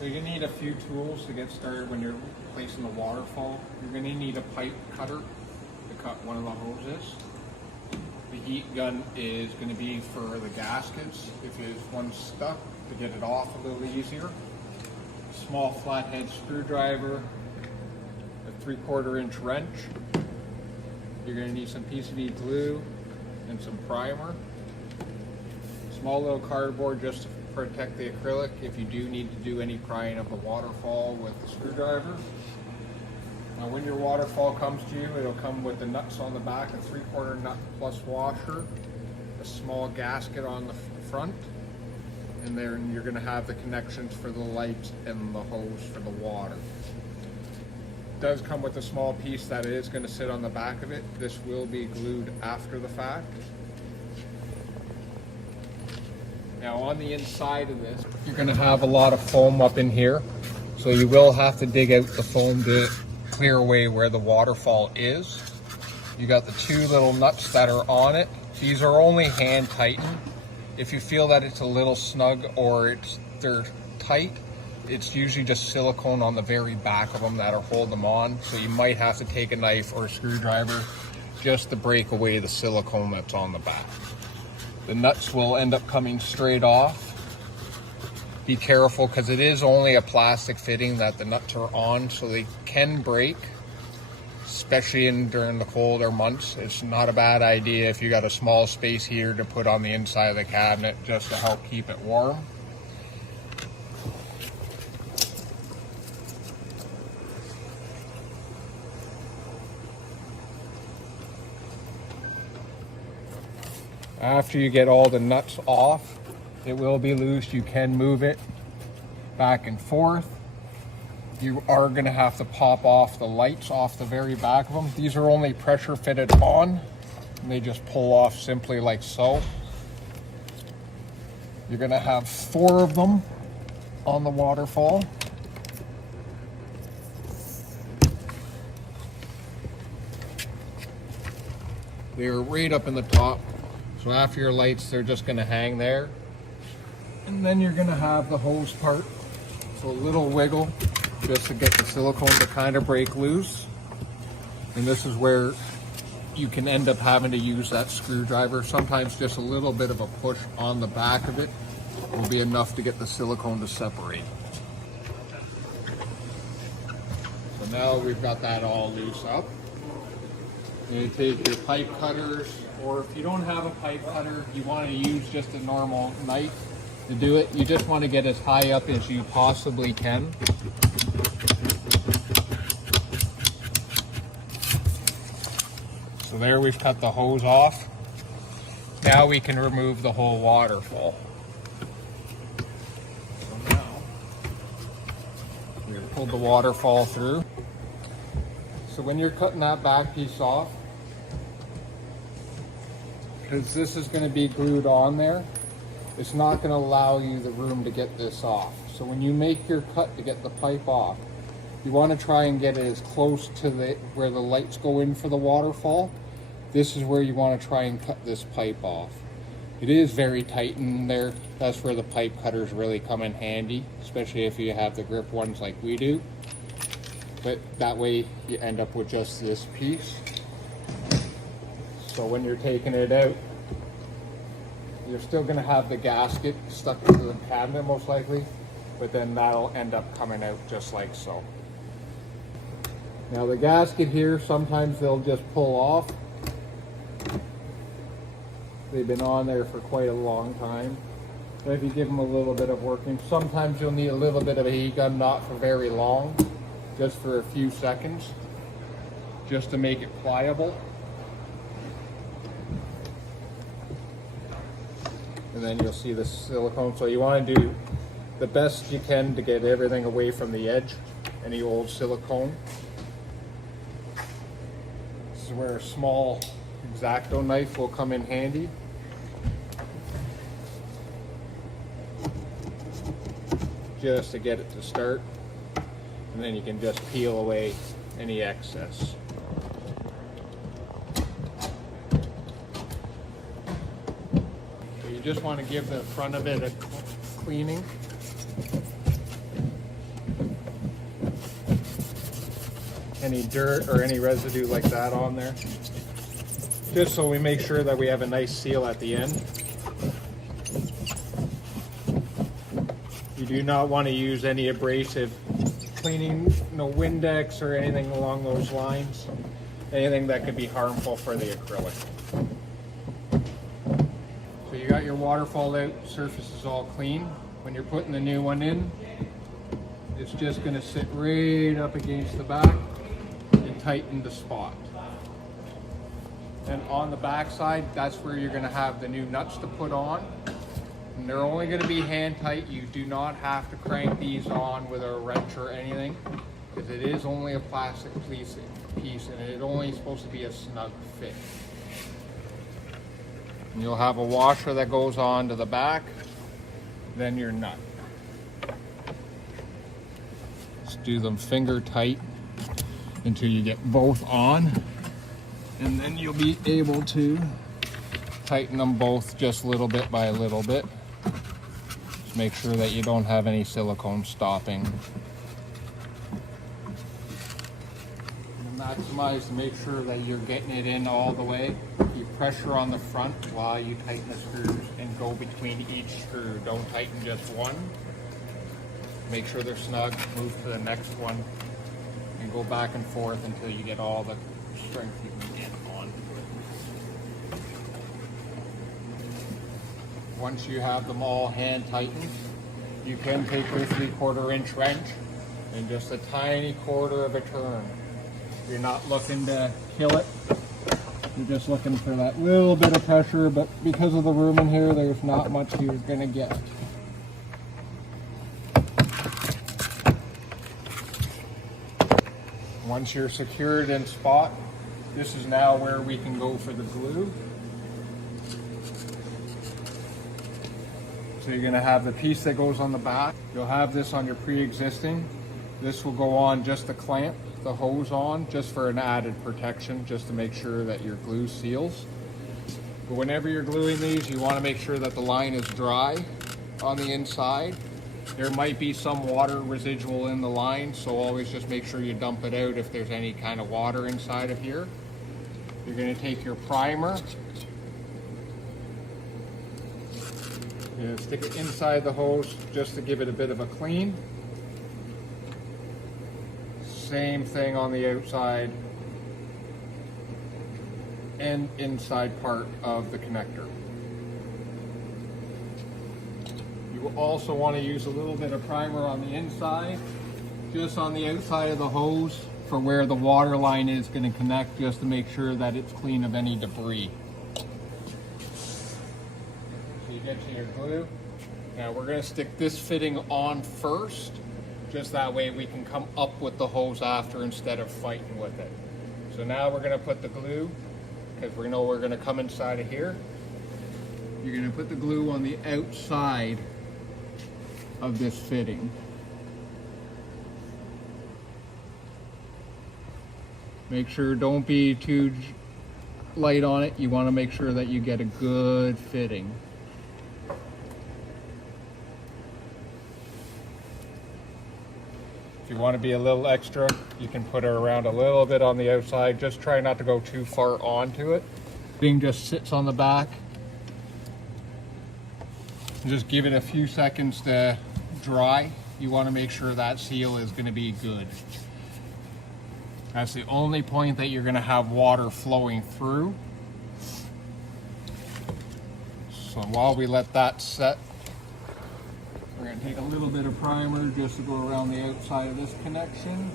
So you're gonna need a few tools to get started when you're placing the waterfall. You're gonna need a pipe cutter to cut one of the hoses. The heat gun is gonna be for the gaskets, if there's one stuck, to get it off a little easier. A small flathead screwdriver, a 3/4 inch wrench. You're gonna need some PCD glue and some primer. Small little cardboard just to protect the acrylic if you do need to do any prying of the waterfall with the screwdriver. Now when your waterfall comes to you, it'll come with the nuts on the back, a 3/4 nut plus washer, a small gasket on the front, and then you're going to have the connections for the lights and the hose for the water. It does come with a small piece that is going to sit on the back of it. This will be glued after the fact. Now on the inside of this, you're going to have a lot of foam up in here, so you will have to dig out the foam to clear away where the waterfall is. You got the two little nuts that are on it. These are only hand tightened. If you feel that it's a little snug or they're tight, it's usually just silicone on the very back of them that'll hold them on. So you might have to take a knife or a screwdriver just to break away the silicone that's on the back. The nuts will end up coming straight off. Be careful because it is only a plastic fitting that the nuts are on, so they can break, especially during the colder months. It's not a bad idea if you got a small space heater to put on the inside of the cabinet just to help keep it warm. After you get all the nuts off, it will be loose. You can move it back and forth. You are going to have to pop off the lights off the very back of them. These are only pressure fitted on, and they just pull off simply like so. You're going to have 4 of them on the waterfall. They're right up in the top. So after your lights, they're just going to hang there. And then you're going to have the hose part. So a little wiggle just to get the silicone to kind of break loose. And this is where you can end up having to use that screwdriver. Sometimes just a little bit of a push on the back of it will be enough to get the silicone to separate. So now we've got that all loose up. You take your pipe cutters, or if you don't have a pipe cutter, you want to use just a normal knife to do it. You just want to get as high up as you possibly can. So there, we've cut the hose off. Now we can remove the whole waterfall. So now we pulled the waterfall through. So when you're cutting that back piece off, because this is going to be glued on there, it's not going to allow you the room to get this off. So when you make your cut to get the pipe off, you want to try and get it as close to where the lights go in for the waterfall. This is where you want to try and cut this pipe off. It is very tight in there. That's where the pipe cutters really come in handy, especially if you have the grip ones like we do. But that way you end up with just this piece. So when you're taking it out, you're still going to have the gasket stuck to the cabinet most likely, but then that'll end up coming out just like so. Now the gasket here, sometimes they'll just pull off. They've been on there for quite a long time. So if you give them a little bit of working, sometimes you'll need a little bit of a heat gun, not for very long, just for a few seconds, just to make it pliable. And then you'll see the silicone. So you want to do the best you can to get everything away from the edge, any old silicone. This is where a small X-Acto knife will come in handy. Just to get it to start. And then you can just peel away any excess. You just want to give the front of it a cleaning. any dirt or any residue like that on there. Just so we make sure that we have a nice seal at the end. You do not want to use any abrasive cleaning, no Windex or anything along those lines. Anything that could be harmful for the acrylic. So you got your waterfall out, surface is all clean. When you're putting the new one in, it's just going to sit right up against the back and tighten the spot. And on the back side, that's where you're going to have the new nuts to put on. And they're only going to be hand tight. You do not have to crank these on with a wrench or anything, because it is only a plastic piece and it's only supposed to be a snug fit. And you'll have a washer that goes on to the back, then your nut. Just do them finger tight until you get both on, and then you'll be able to tighten them both just a little bit by a little bit. Just make sure that you don't have any silicone stopping. Maximize to make sure that you're getting it in all the way. Keep pressure on the front while you tighten the screws and go between each screw. Don't tighten just one. Make sure they're snug, move to the next one, and go back and forth until you get all the strength you can get onto it. Once you have them all hand tightened, you can take your 3/4 inch wrench and just a tiny quarter of a turn. You're not looking to kill it. You're just looking for that little bit of pressure, but because of the room in here, there's not much you're gonna get. Once you're secured in spot, this is now where we can go for the glue. So you're gonna have the piece that goes on the back. You'll have this on your pre-existing. This will go on just the clamp, the hose on, just for an added protection, just to make sure that your glue seals. But whenever you're gluing these, you want to make sure that the line is dry on the inside. There might be some water residual in the line, so always just make sure you dump it out if there's any kind of water inside of here. You're going to take your primer, stick it inside the hose just to give it a bit of a clean. Same thing on the outside and inside part of the connector. You will also want to use a little bit of primer on the inside, just on the outside of the hose for where the water line is going to connect, just to make sure that it's clean of any debris. So you get to your glue. Now we're going to stick this fitting on first. Just that way we can come up with the hose after instead of fighting with it. So now we're going to put the glue, because we know we're going to come inside of here. You're going to put the glue on the outside of this fitting. Make sure don't be too light on it. You want to make sure that you get a good fitting. If you want to be a little extra, you can put it around a little bit on the outside. Just try not to go too far onto it. The thing just sits on the back. Just give it a few seconds to dry. You want to make sure that seal is going to be good. That's the only point that you're going to have water flowing through. So while we let that set, we're going to take a little bit of primer just to go around the outside of this connection.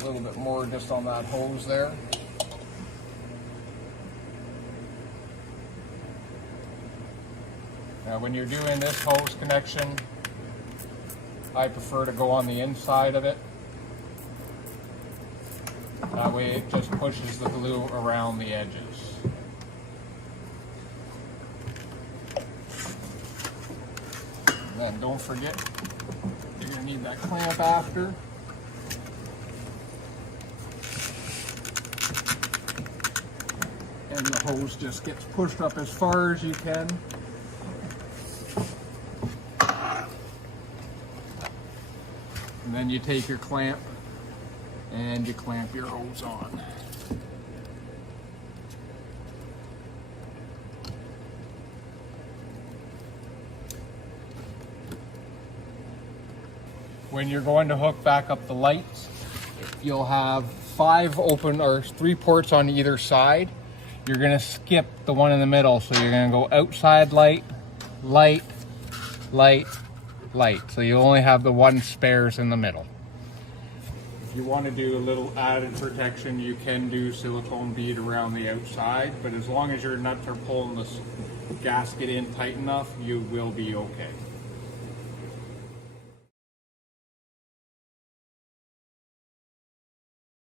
A little bit more just on that hose there. Now when you're doing this hose connection, I prefer to go on the inside of it. That way it just pushes the glue around the edges. And then don't forget, you're going to need that clamp after. And the hose just gets pushed up as far as you can. And then you take your clamp and you clamp your hose on. When you're going to hook back up the lights, you'll have 5 open or 3 ports on either side. You're going to skip the one in the middle, so you're going to go outside light, light, light, light. So you only have the 1 spares in the middle. If you want to do a little added protection, you can do silicone bead around the outside, but as long as your nuts are pulling the gasket in tight enough, you will be okay.